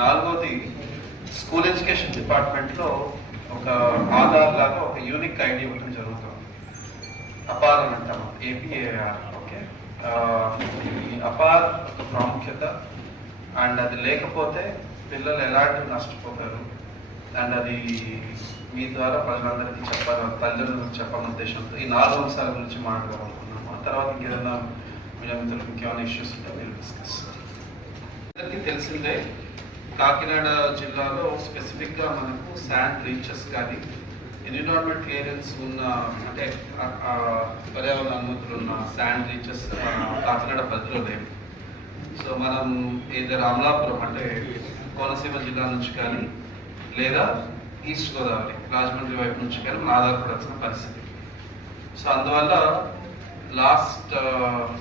నాలుగోది school education డిపార్ట్మెంట్లో ఒక ఆధార్ లాగా ఒక యూనిక్ ఐడి ఉండడం జరుగుతుంది. అపార్ అని అంటాము ఏపీఏఆర్ ఓకే. ఈ అపార్ ఒక ప్రాముఖ్యత. అండ్ అది లేకపోతే పిల్లలు ఎలాంటి నష్టపోతారు? అండ్ అది మీ ద్వారా ప్రజలందరికీ చెప్పాలి? తల్లిదండ్రులకు చెప్పాలన్న ఉద్దేశంతో ఈ నాలుగు అంశాల గురించి మాట్లాడాలనుకున్నాము ఆ తర్వాత ఇంకేదైనా మీడియా మిత్రులకు ఇంకేమైనా ఇష్యూస్ ఉంటే మీరు డిస్కస్ తెలిసిందే కాకినాడ జిల్లాలో స్పెసిఫిక్గా మనకు శాండ్ రీచెస్ కానీ ఎన్విరాన్మెంట్ క్లియరెన్స్ ఉన్న అంటే పర్యావరణ అనుమతులు ఉన్న శాండ్ రీచెస్ మన కాకినాడ పరిధిలో లేవు సో మనం ఏదైనా అమలాపురం అంటే కోనసీమ జిల్లా నుంచి కానీ లేదా ఈస్ట్ గోదావరి రాజమండ్రి వైపు నుంచి కానీ మనం ఆధారపడాల్సిన పరిస్థితి. సో అందువల్ల లాస్ట్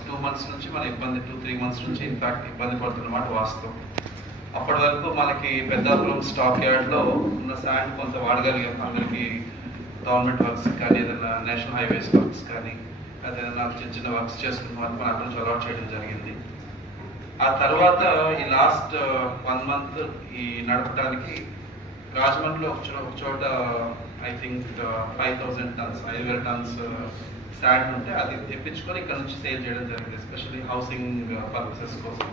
టూ మంత్స్ నుంచి మన ఇబ్బంది టూ త్రీ మంత్స్ నుంచి ఇన్ఫాక్ట్ ఇబ్బంది పడుతున్నమాట వాస్తవం. అప్పటి వరకు మనకి పెద్దాపురం స్టాక్ యార్డ్లో ఉన్న శాండ్ కొంత వాడగలిగాం. అందరికి గవర్నమెంట్ వర్క్స్ కానీ ఏదైనా నేషనల్ హైవేస్ వర్క్స్ కానీ అదేదైనా చిన్న చిన్న వర్క్స్ చేసుకున్న వరకు మన అక్కడ నుంచి అలాట్ చేయడం జరిగింది. ఆ తర్వాత ఈ లాస్ట్ వన్ మంత్ ఈ నడపడానికి రాజమండ్రిలో ఒక చోట ఒక చోట I think five thousand tons ఐదు వేల టన్స్ స్టాండ్ ఉంటే అది తెప్పించుకొని ఇక్కడ నుంచి సేల్ చేయడం జరిగింది ఎస్పెషల్లీ హౌసింగ్ పర్పసెస్ కోసం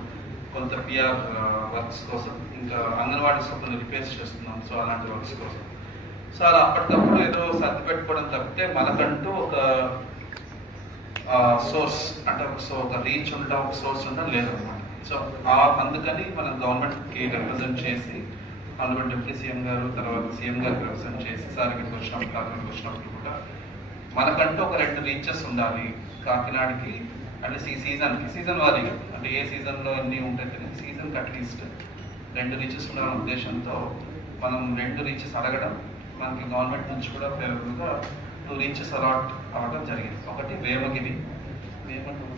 కొంత పిఆర్ వర్క్స్ uh, కోసం. ఇంకా అంగన్వాడీస్లో కొన్ని రిపేర్స్ చేస్తున్నాం సో అలాంటి వర్క్స్ కోసం. సో అలా అప్పటికప్పుడు ఏదో సర్ది పెట్టుకోవడం తప్పితే మనకంటూ ఒక uh, సోర్స్ అంటే ఒక సో ఒక రీచ్ ఉండడం ఒక సోర్స్ ఉండడం లేదన్నమాట. సో ఆ అందుకని మనం గవర్నమెంట్కి రిప్రజెంట్ చేసి గవర్నమెంట్ డిప్యూటీ సీఎం గారు తర్వాత సీఎం గారికి రిప్రజెంట్ చేసి సార్ ఇక్కడికి వచ్చినప్పుడు కాకినాడకి వచ్చినప్పుడు కూడా మనకంటూ ఒక రెండు రీచెస్ ఉండాలి కాకినాడకి అంటే ఈ సీజన్కి సీజన్ వారీగా అంటే ఏ సీజన్లో ఎన్ని ఉంటాయి తెలియదు. సీజన్కి అట్లీస్ట్ రెండు రీచెస్ ఉండాలనే ఉద్దేశంతో మనం రెండు రీచెస్ అడగడం మనకి గవర్నమెంట్ నుంచి కూడా ఫేవరబుల్గా టూ రీచెస్ అలాట్ అవ్వడం జరిగింది. ఒకటి వేమగిరి వేమగిరి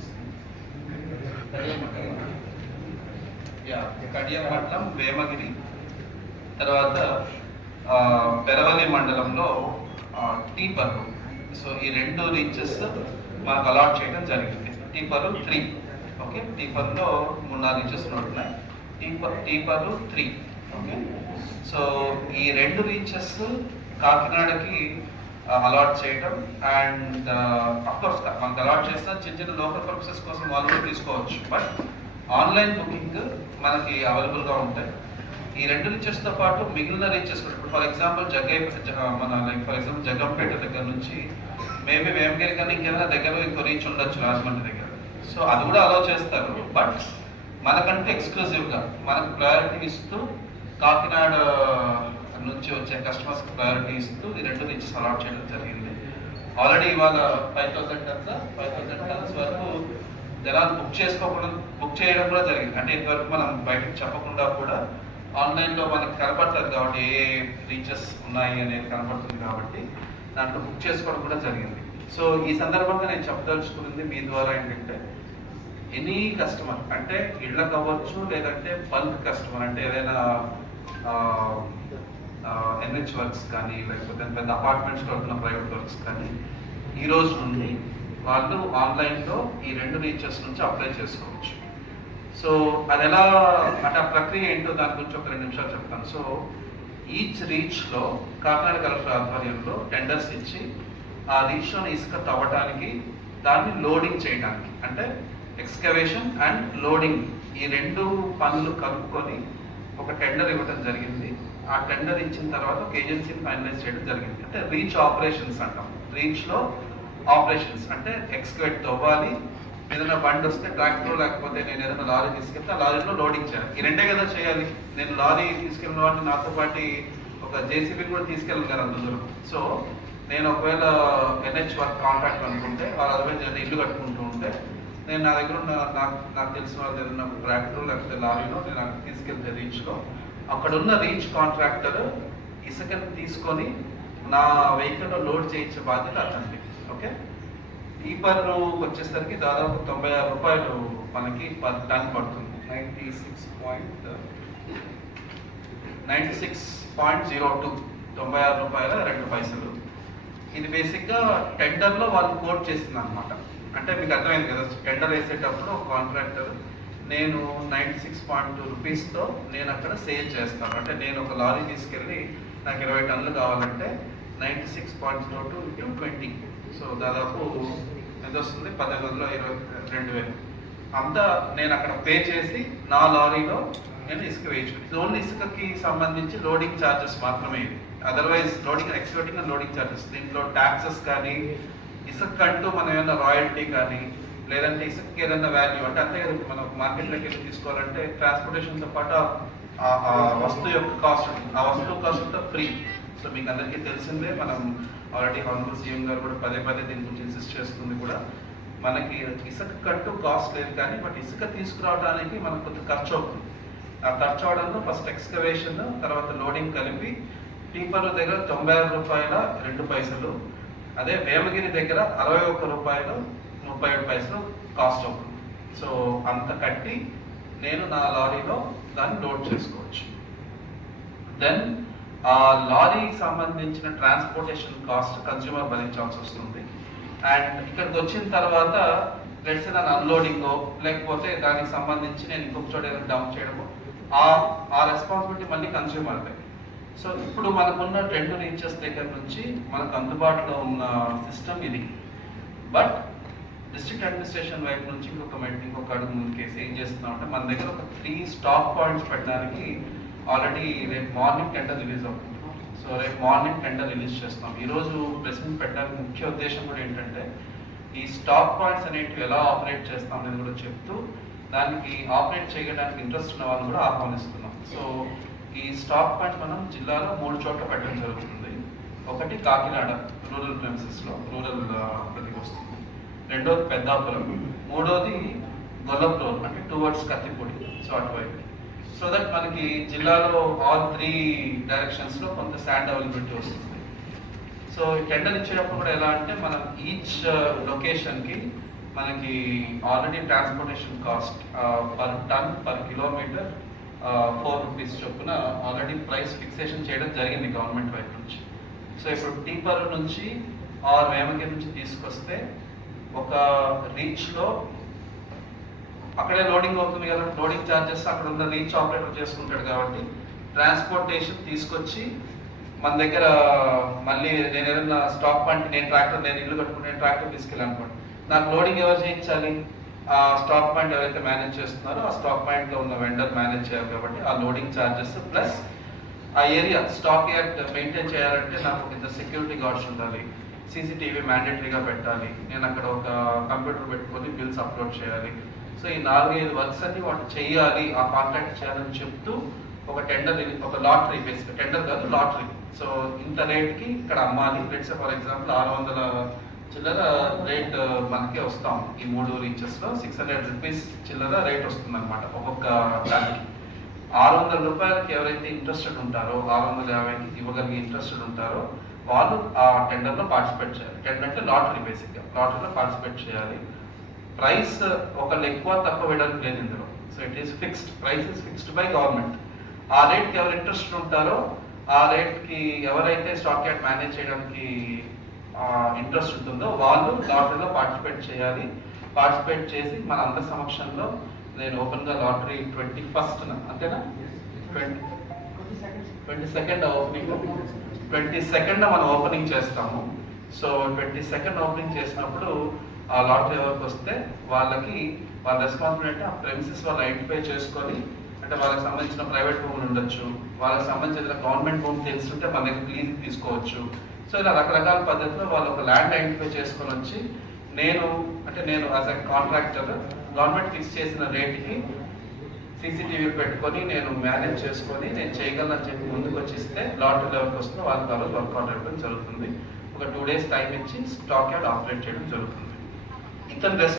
యా కడియం వేమగిరి. తర్వాత పెరవలి మండలంలో టీ పర్వం సో ఈ రెండు రీచెస్ మనకు అలాట్ చేయడం జరిగింది. టీపర్రు త్రీ ఓకే టీపర్లో మూడు నాలుగు రీచెస్ ఉంటున్నాయి టీపర్ టీపర్రు త్రీ ఓకే సో ఈ రెండు రీచెస్ కాకినాడకి అలాట్ చేయడం అండ్ అఫ్కోర్స్ మనకు అలాట్ చేసిన చిన్న చిన్న లోకల్ పర్పసెస్ కోసం వాళ్ళు కూడా తీసుకోవచ్చు. బట్ ఆన్లైన్ బుకింగ్ మనకి అవైలబుల్గా ఉంటాయి. ఈ రెండు రీచెస్తో పాటు మిగిలిన రీచెస్ ఇప్పుడు ఫర్ ఎగ్జాంపుల్ జగ్గై మన లైక్ ఫర్ ఎగ్జాంపుల్ జగ్గంపేట దగ్గర నుంచి మేబీ వేమగిరి కానీ ఇంకేదైనా దగ్గర ఇంకో రీచ్ ఉండొచ్చు రాజమండ్రి దగ్గర. సో అది కూడా అలౌ చేస్తారు. బట్ మనకంటే ఎక్స్క్లూజివ్గా మనకు ప్రయారిటీ ఇస్తూ కాకినాడ నుంచి వచ్చే కస్టమర్స్కి ప్రయారిటీ ఇస్తూ ఈ రెండు రీచెస్ అలాట్ చేయడం జరిగింది. ఆల్రెడీ ఇవాళ five thousand tons five thousand tons వరకు జనాలు బుక్ చేసుకోకుండా బుక్ చేయడం కూడా జరిగింది. అంటే ఇంతవరకు మనం బయటకు చెప్పకుండా కూడా ఆన్లైన్లో మనకి కనపడుతుంది కాబట్టి ఏ రీచెస్ ఉన్నాయి అనేది కనపడుతుంది కాబట్టి దాంట్లో బుక్ చేసుకోవడం కూడా జరిగింది. సో ఈ సందర్భంగా నేను చెప్పదలుచుకున్నది మీ ద్వారా ఏంటంటే ఎనీ కస్టమర్ అంటే ఇళ్ళకి అవ్వచ్చు లేదంటే బల్క్ కస్టమర్ అంటే ఏదైనా ఎన్హెచ్ వర్క్స్ కానీ లేకపోతే పెద్ద అపార్ట్మెంట్స్ కడుతున్న ప్రైవేట్ వర్క్స్ కానీ ఈ రోజు నుండి వాళ్ళు ఆన్లైన్లో ఈ రెండు రీచెస్ నుంచి అప్లై చేసుకోవచ్చు. సో అది ఎలా అంటే ఆ ప్రక్రియ ఏంటో దాని గురించి ఒక రెండు నిమిషాలు చెప్తాను. సో ఈచ్ రీచ్లో కాకినాడ కలెక్టర్ ఆధ్వర్యంలో టెండర్స్ ఇచ్చి ఆ రీచ్లో ఇసుక తవ్వటానికి దాన్ని లోడింగ్ చేయడానికి అంటే ఎక్స్కవేషన్ అండ్ లోడింగ్ ఈ రెండు పనులు కలుపుకొని ఒక టెండర్ ఇవ్వడం జరిగింది. ఆ టెండర్ ఇచ్చిన తర్వాత ఒక ఏజెన్సీని ఫైనలైజ్ చేయడం జరిగింది. అంటే రీచ్ ఆపరేషన్స్ అంటాం. రీచ్లో ఆపరేషన్స్ అంటే ఎక్స్కవేట్ తవ్వాలి ఏదైనా బండి వస్తే ట్రాక్టర్ లేకపోతే నేను ఏదైనా లారీ తీసుకెళ్తే ఆ లారీలో లోడింగ్ చేయాలి ఈ రెండే కదా చేయాలి. నేను లారీ తీసుకెళ్ళిన వాటిని నాతో పాటు ఒక జేసీబీ కూడా తీసుకెళ్ళను కదా అంత దూరం. సో నేను ఒకవేళ ఎన్హెచ్ వర్క్ కాంట్రాక్ట్ అనుకుంటే వాళ్ళ అదర్వైజ్ ఏదైనా ఇల్లు కట్టుకుంటూ ఉంటే నేను నా దగ్గర ఉన్న నాకు నాకు తెలిసిన వాళ్ళు ఏదైనా ట్రాక్టర్ లేకపోతే లారీలో నేను అక్కడ తీసుకెళ్తే రీచ్లో అక్కడ ఉన్న రీచ్ కాంట్రాక్టర్ ఇసుకని తీసుకొని నా వెహికల్లో లోడ్ చేయించే బాధ్యత అతనిది. ఓకే? ఈ పన్ను వచ్చేసరికి దాదాపు తొంభై ఆరు రూపాయలు మనకి పర్ టన్ పడుతుంది. Ninety six point ninety six point zero two తొంభై ఆరు రూపాయల రెండు పైసలు. ఇది బేసిక్గా టెండర్లో వాళ్ళు కోట్ చేస్తుంది అనమాట అంటే మీకు అర్థమైంది కదా టెండర్ వేసేటప్పుడు కాంట్రాక్టర్ నేను నైంటీ సిక్స్ పాయింట్ టూ రూపీస్తో నేను అక్కడ సేల్ చేస్తాను. అంటే నేను ఒక లారీ తీసుకెళ్ళి నాకు ఇరవై టన్నులు కావాలంటే ninety six point zero two into twenty so దాదాపు ఎంత వస్తుంది? పదిహేను వందల ఇరవై రెండు వేలు. అంతా నేను అక్కడ పే చేసి నా లారీలో నేను ఇసుక వేయించుకుని ఓన్లీ ఇసుకకి సంబంధించి లోడింగ్ ఛార్జెస్ మాత్రమే otherwise loading exporting and loading charges దీంట్లో ట్యాక్సెస్ కానీ ఇసుక అంటూ మనం ఏమైనా రాయల్టీ కానీ లేదంటే ఇసుకకి ఏదైనా వాల్యూ అంటే అంతే కదా. మనం మార్కెట్లోకి వెళ్ళి తీసుకోవాలంటే ట్రాన్స్పోర్టేషన్తో పాటు ఆ- వస్తువు యొక్క కాస్ట్ ఉంటుంది. ఆ వస్తువు కాస్ట్ ఫ్రీ సో మీకు అందరికీ తెలిసిందే మనం ఆల్రెడీ హానరబుల్ సీఎం గారు కూడా పదే పదే దీని గురించి ఇన్సిస్ట్ చేస్తుంది కూడా. మనకి ఇసుక కట్టు కాస్ట్ లేదు కానీ బట్ ఇసుక తీసుకురావడానికి మనకు కొంత ఖర్చు అవుతుంది. ఆ ఖర్చు అవడంలో ఫస్ట్ ఎక్స్కవేషన్ తర్వాత లోడింగ్ కలిపి పీపర్ దగ్గర తొంభై ఆరు రూపాయల రెండు పైసలు అదే వేమగిరి దగ్గర అరవై ఒక్క రూపాయలు ముప్పై ఏడు పైసలు కాస్ట్ అవుతుంది. సో అంత కట్టి నేను నా లారీలో దాన్ని లోడ్ చేసుకోవచ్చు. దెన్ ఆ లారీకి సంబంధించిన ట్రాన్స్పోర్టేషన్ కాస్ట్ కన్జ్యూమర్ భరించాల్సి వస్తుంది. అండ్ ఇక్కడికి వచ్చిన తర్వాత లెట్స్ దాని అన్లోడింగ్ లేకపోతే దానికి సంబంధించి నేను ఇంకొక చోట ఏదైనా డంప్ చేయడము ఆ ఆ రెస్పాన్సిబిలిటీ మళ్ళీ కన్జ్యూమర్దే సో ఇప్పుడు మనకున్న రెండు రీచెస్ దగ్గర నుంచి మనకు అందుబాటులో ఉన్న సిస్టమ్ ఇది. బట్ డిస్ట్రిక్ట్ అడ్మినిస్ట్రేషన్ వైపు నుంచి ఇంకొక ఇంకొక అడుగు ముందుకేసి ఏం చేస్తున్నాం అంటే మన దగ్గర ఒక త్రీ స్టాక్ పాయింట్స్ పెట్టడానికి ఆల్రెడీ రేపు మార్నింగ్ టెండర్ రిలీజ్ అవుతుంది. సో రేపు మార్నింగ్ టెండర్ రిలీజ్ చేస్తున్నాం. ఈరోజు ప్రెసిడెంట్ పెట్టడానికి ముఖ్య ఉద్దేశం కూడా ఏంటంటే ఈ స్టాక్ పాయింట్స్ అనేటివి ఎలా ఆపరేట్ చేస్తాం అనేది కూడా చెప్తూ దానికి ఆపరేట్ చేయడానికి ఇంట్రెస్ట్ ఉన్న వాళ్ళని కూడా ఆహ్వానిస్తున్నాం. సో ఈ స్టాక్ పాయింట్స్ మనం జిల్లాలో మూడు చోట్ల పెట్టడం జరుగుతుంది. ఒకటి కాకినాడ రూరల్ ప్లేసెస్లో రూరల్ ప్రతికి వస్తుంది. రెండోది పెద్దాపురం. మూడోది గొల్లపురం అంటే టువర్డ్స్ కత్తిపూడి. సో అటువైపు. సో దట్ మనకి జిల్లాలో ఆల్ త్రీ డైరెక్షన్స్లో కొంత శాండ్ అవైలబిలిటీ వస్తుంది. సో టెండర్ ఇచ్చేటప్పుడు కూడా ఎలా అంటే మనం ఈచ్ లొకేషన్కి uh, మనకి already transportation cost per ton per kilometre four rupees చొప్పున ఆల్రెడీ ప్రైస్ ఫిక్సేషన్ చేయడం జరిగింది గవర్నమెంట్ వైపు నుంచి. సో ఇప్పుడు టీపర్ నుంచి ఆర్ వేమగిరి నుంచి తీసుకొస్తే ఒక రీచ్లో అక్కడే లోడింగ్ అవుతుంది కదా లోడింగ్ ఛార్జెస్ అక్కడ ఉన్న రీచ్ ఆపరేటర్ చేసుకుంటాడు కాబట్టి ట్రాన్స్పోర్టేషన్ తీసుకొచ్చి మన దగ్గర మళ్ళీ నేను ఏదైనా స్టాక్ పాయింట్ నేను ట్రాక్టర్ నేను ఇల్లు కట్టుకుంటే ట్రాక్టర్ తీసుకెళ్ళాలనుకోండి. నాకు లోడింగ్ ఎవరు చేయించాలి? ఆ స్టాక్ పాయింట్ ఎవరైతే మేనేజ్ చేస్తున్నారో ఆ స్టాక్ పాయింట్లో ఉన్న వెండర్ మేనేజ్ చేయాలి కాబట్టి ఆ లోడింగ్ ఛార్జెస్ ప్లస్ ఆ ఏరియా స్టాక్ యార్డ్ మెయింటైన్ చేయాలంటే నాకు కింద సెక్యూరిటీ గార్డ్స్ ఉండాలి. సీసీటీవీ మ్యాండేటరీగా పెట్టాలి. నేను అక్కడ ఒక కంప్యూటర్ పెట్టుకొని బిల్స్ అప్లోడ్ చేయాలి. సో ఈ నాలుగైదు వర్క్స్ అన్ని వాటి చేయాలి ఆ కాంట్రాక్ట్ చేయాలని చెప్తూ ఒక టెండర్ ఒక లాటరీ బేస్ టెండర్ కాదు లాటరీ సో ఇంత రేట్కి ఇక్కడ అమ్మాలి. లెట్స్ ఫర్ ఎగ్జాంపుల్ ఆరు వందల చిల్లర రేట్ మనకి వస్తాం. ఈ మూడు రీచెస్లో సిక్స్ హండ్రెడ్ రూపీస్ చిల్లర రేట్ వస్తుంది అనమాట ఒక్కొక్క దానికి. ఆరు వందల రూపాయలకి ఎవరైతే ఇంట్రెస్టెడ్ ఉంటారో ఆరు వందల యాభైకి ఇవ్వగలిగే ఇంట్రెస్టెడ్ ఉంటారో వాళ్ళు ఆ టెండర్లో పార్టిసిపేట్ చేయాలి. టెండర్ అంటే లాటరీ బేసిక్గా లాటరీలో పార్టిసిపేట్ చేయాలి. ప్రైస్ ఒకళ్ళు ఎక్కువ తక్కువ వేయడానికి లేదు ఇందులో. So it is fixed price is fixed by government ఆ రేట్కి ఎవరు ఇంట్రెస్ట్ ఉంటారో ఆ రేట్కి ఎవరైతే స్టాక్ యార్డ్ మేనేజ్ చేయడానికి ఇంట్రెస్ట్ ఉంటుందో వాళ్ళు లాటరీలో పార్టిసిపేట్ చేయాలి. పార్టిసిపేట్ చేసి మన అందరి సమక్షంలో నేను ఓపెన్గా లాటరీ ట్వంటీ ఫస్ట్ అంతేనా? Twenty twenty second opening twenty second మనం ఓపెనింగ్ చేస్తాము. సో ట్వంటీ సెకండ్ ఓపెనింగ్ చేసినప్పుడు ఆ లాటరీ ఎవరికి వస్తే వాళ్ళకి వాళ్ళ రెస్పాన్సిబిలిటీ ఆ ప్రెమిసెస్ వాళ్ళు ఐడెంటిఫై చేసుకొని అంటే వాళ్ళకి సంబంధించిన ప్రైవేట్ హోమ్ ఉండొచ్చు వాళ్ళకి సంబంధించిన గవర్నమెంట్ హోమ్ తెలుసుంటే మన దగ్గర ప్లీజ్ తీసుకోవచ్చు. సో ఇలా రకరకాల పద్ధతిలో వాళ్ళు ఒక ల్యాండ్ ఐడెంటిఫై చేసుకొని వచ్చి నేను అంటే నేను as a contractor government fix చేసిన రేట్కి సీసీటీవీ పెట్టుకొని నేను మేనేజ్ చేసుకొని నేను చేయగలను చెప్పి ముందుకు వచ్చిస్తే లాటరీ లెవెల్కి వస్తే వాళ్ళ ఆ వర్క్ అవుట్ జరుగుతుంది. ఒక టూ డేస్ టైం ఇచ్చి స్టాక్ యార్డ్ ఆపరేట్ చేయడం జరుగుతుంది. Então,